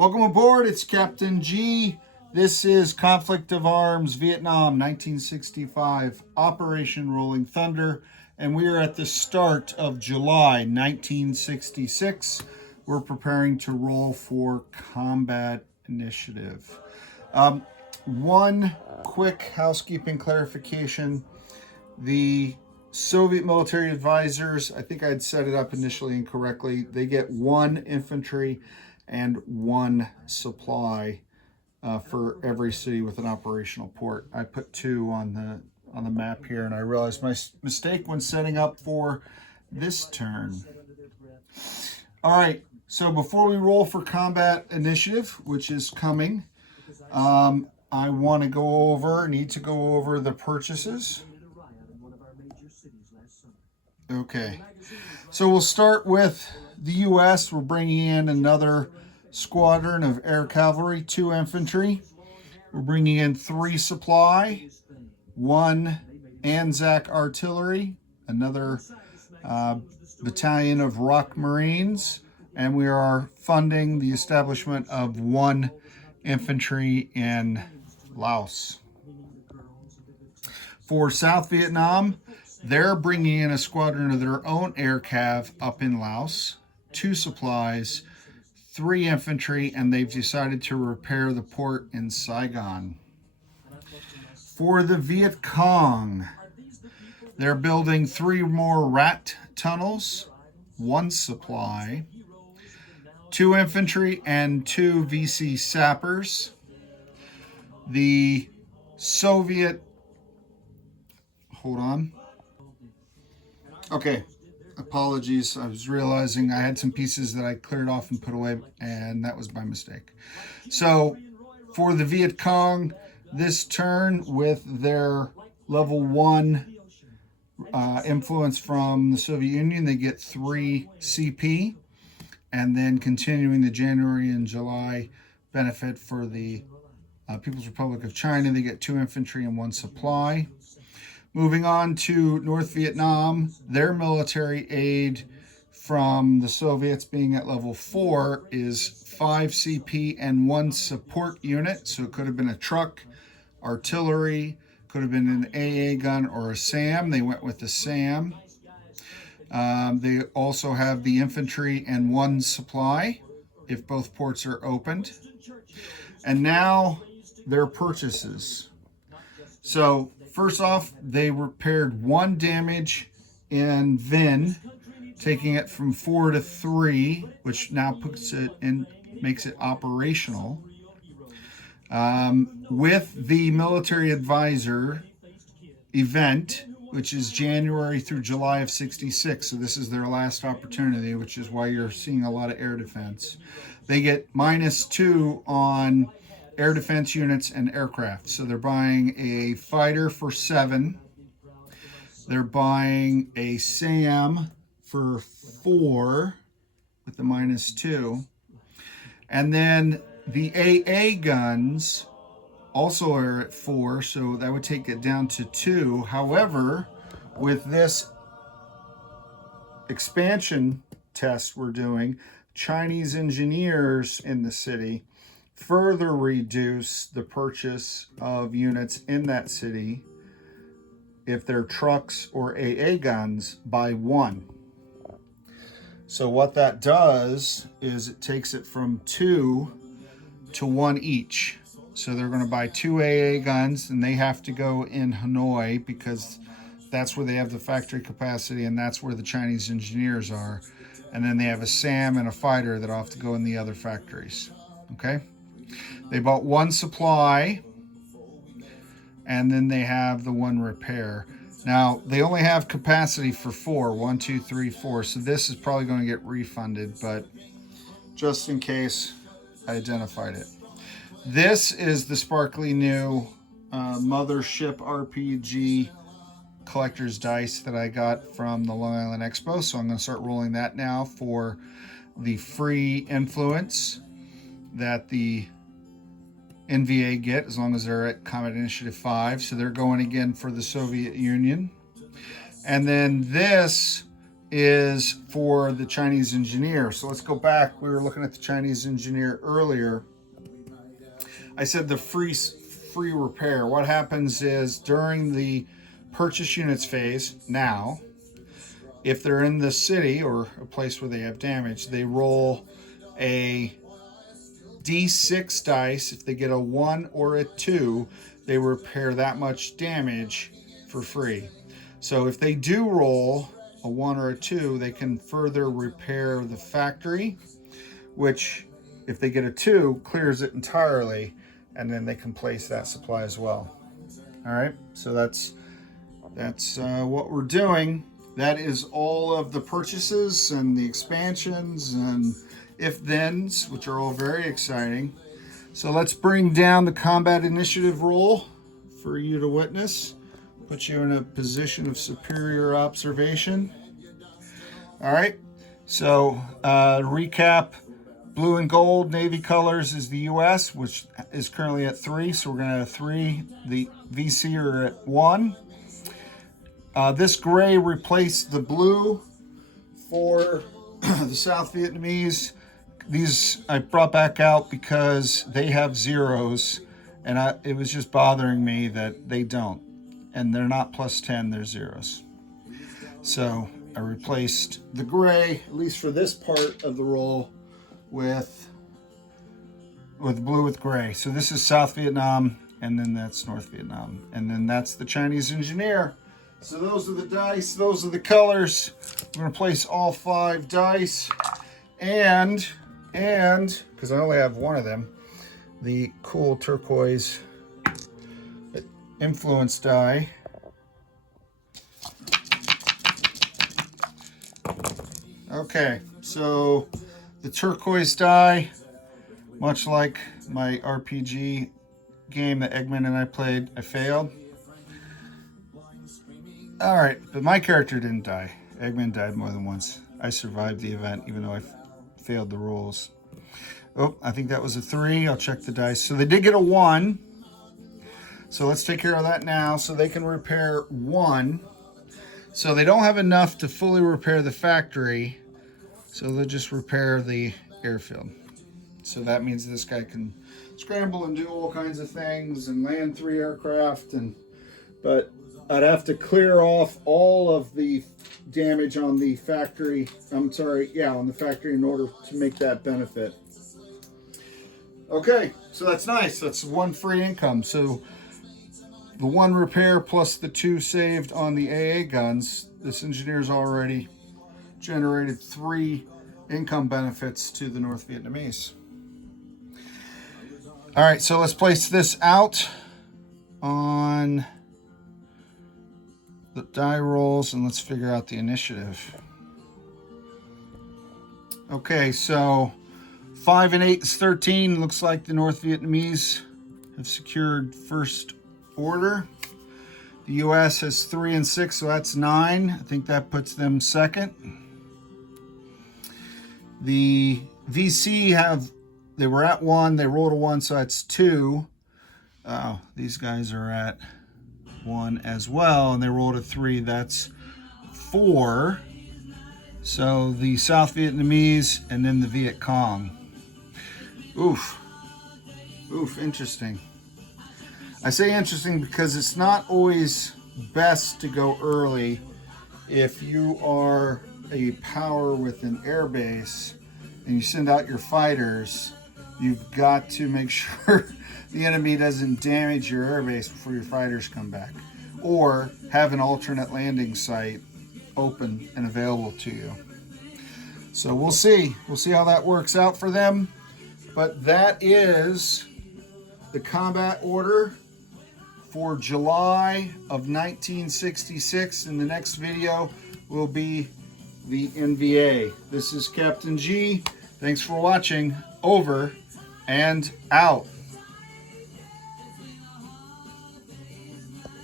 Welcome aboard, it's Captain G. This is Conflict of Arms, Vietnam, 1965, Operation Rolling Thunder, and we are at the start of July 1966. We're preparing to roll for combat initiative. One quick housekeeping clarification. The Soviet military advisors, I think I'd set it up initially incorrectly. They get one infantry and one supply for every city with an operational port. I put two on the map here, and I realized my mistake when setting up for this turn. All right, so before we roll for combat initiative, which is coming, I want to need to go over the purchases. Okay, so we'll start with the U.S. We're bringing in another squadron of air cavalry, 2 infantry. We're bringing in 3 supply, 1 Anzac artillery, another battalion of Rock Marines, and we are funding the establishment of 1 infantry in Laos. For South Vietnam, they're bringing in a squadron of their own air cav up in Laos, 2 supplies, 3 infantry, and they've decided to repair the port in Saigon. For the Viet Cong, they're building 3 more rat tunnels, 1 supply, 2 infantry, and 2 VC sappers. The Soviet, hold on. Okay. Apologies, I was realizing I had some pieces that I cleared off and put away, and that was my mistake. So for the Viet Cong, this turn, with their level 1 influence from the Soviet Union, they get 3 CP, and then continuing the January and July benefit for the People's Republic of China, they get 2 infantry and 1 supply. Moving on to North Vietnam, their military aid from the Soviets being at level 4 is 5 CP and 1 support unit. So it could have been a truck, artillery, could have been an AA gun or a SAM. They went with the SAM. They also have the infantry and 1 supply if both ports are opened. And now their purchases. So first off, they repaired 1 damage in Vinh, taking it from 4 to 3, which now puts it in, makes it operational. With the military advisor event, which is January through July of 66, so this is their last opportunity, which is why you're seeing a lot of air defense. They get -2 on air defense units and aircraft. So they're buying a fighter for 7. They're buying a SAM for 4 with the -2. And then the AA guns also are at 4, so that would take it down to 2. However, with this expansion test we're doing, Chinese engineers in the city further reduce the purchase of units in that city if they're trucks or AA guns by 1. So what that does is it takes it from 2 to 1 each. So they're going to buy 2 AA guns, and they have to go in Hanoi because that's where they have the factory capacity and that's where the Chinese engineers are. And then they have a SAM and a fighter that have to go in the other factories. Okay? They bought 1 supply, and then they have the 1 repair. Now, they only have capacity for 4. 1, 2, 3, 4. So this is probably going to get refunded, but just in case, I identified it. This is the sparkly new Mothership RPG collector's dice that I got from the Long Island Expo. So I'm going to start rolling that now for the free influence that the NVA get as long as they're at Combat Initiative 5. So they're going again for the Soviet Union. And then this is for the Chinese engineer. So let's go back. We were looking at the Chinese engineer earlier. I said the free repair. What happens is during the purchase units phase now, if they're in the city or a place where they have damage, they roll a D6 dice. If they get a 1 or a 2, they repair that much damage for free. So if they do roll a 1 or a 2, they can further repair the factory, which if they get a 2, clears it entirely, and then they can place that supply as well. All right, so that's what we're doing. That is all of the purchases and the expansions and if-thens, which are all very exciting. So let's bring down the combat initiative roll for you to witness. Put you in a position of superior observation. All right, so recap, blue and gold, Navy colors is the US, which is currently at 3. So we're gonna have 3. The VC are at 1. This gray replaced the blue for the South Vietnamese. These I brought back out because they have zeros, and it was just bothering me that they don't. And they're not +10, they're zeros. So I replaced the gray, at least for this part of the roll, with blue with gray. So this is South Vietnam, and then that's North Vietnam. And then that's the Chinese engineer. So those are the dice, those are the colors. We're gonna place all 5 dice, and because I only have one of them, the cool turquoise influence die. Okay, so the turquoise die, much like my RPG game that Eggman and I played, I failed. All right, but my character didn't die. Eggman died more than once. I survived the event, even though I failed the rules. Oh, I think that was a 3. I'll check the dice. So they did get a 1. So let's take care of that now. So they can repair 1. So they don't have enough to fully repair the factory. So they'll just repair the airfield. So that means this guy can scramble and do all kinds of things and land 3 aircraft. But I'd have to clear off all of the damage on the factory. On the factory in order to make that benefit. Okay, so that's nice. That's 1 free income. So the 1 repair plus the 2 saved on the AA guns, this engineer's already generated 3 income benefits to the North Vietnamese. All right, so let's place this out on the die rolls and let's figure out the initiative. Okay, so 5 and 8 is 13. Looks like the North Vietnamese have secured first order. The US has 3 and 6, so that's 9. I think that puts them second. The VC they were at 1, they rolled a 1, so that's 2. These guys are at 1 as well, and they rolled a 3, that's 4. So the South Vietnamese and then the Viet Cong. Oof, interesting. I say interesting because it's not always best to go early. If you are a power with an air base and you send out your fighters, you've got to make sure the enemy doesn't damage your air base before your fighters come back, or have an alternate landing site open and available to you. So we'll see how that works out for them. But that is the combat order for July of 1966. In the next video will be the NVA. This is Captain G. Thanks for watching. Over and out.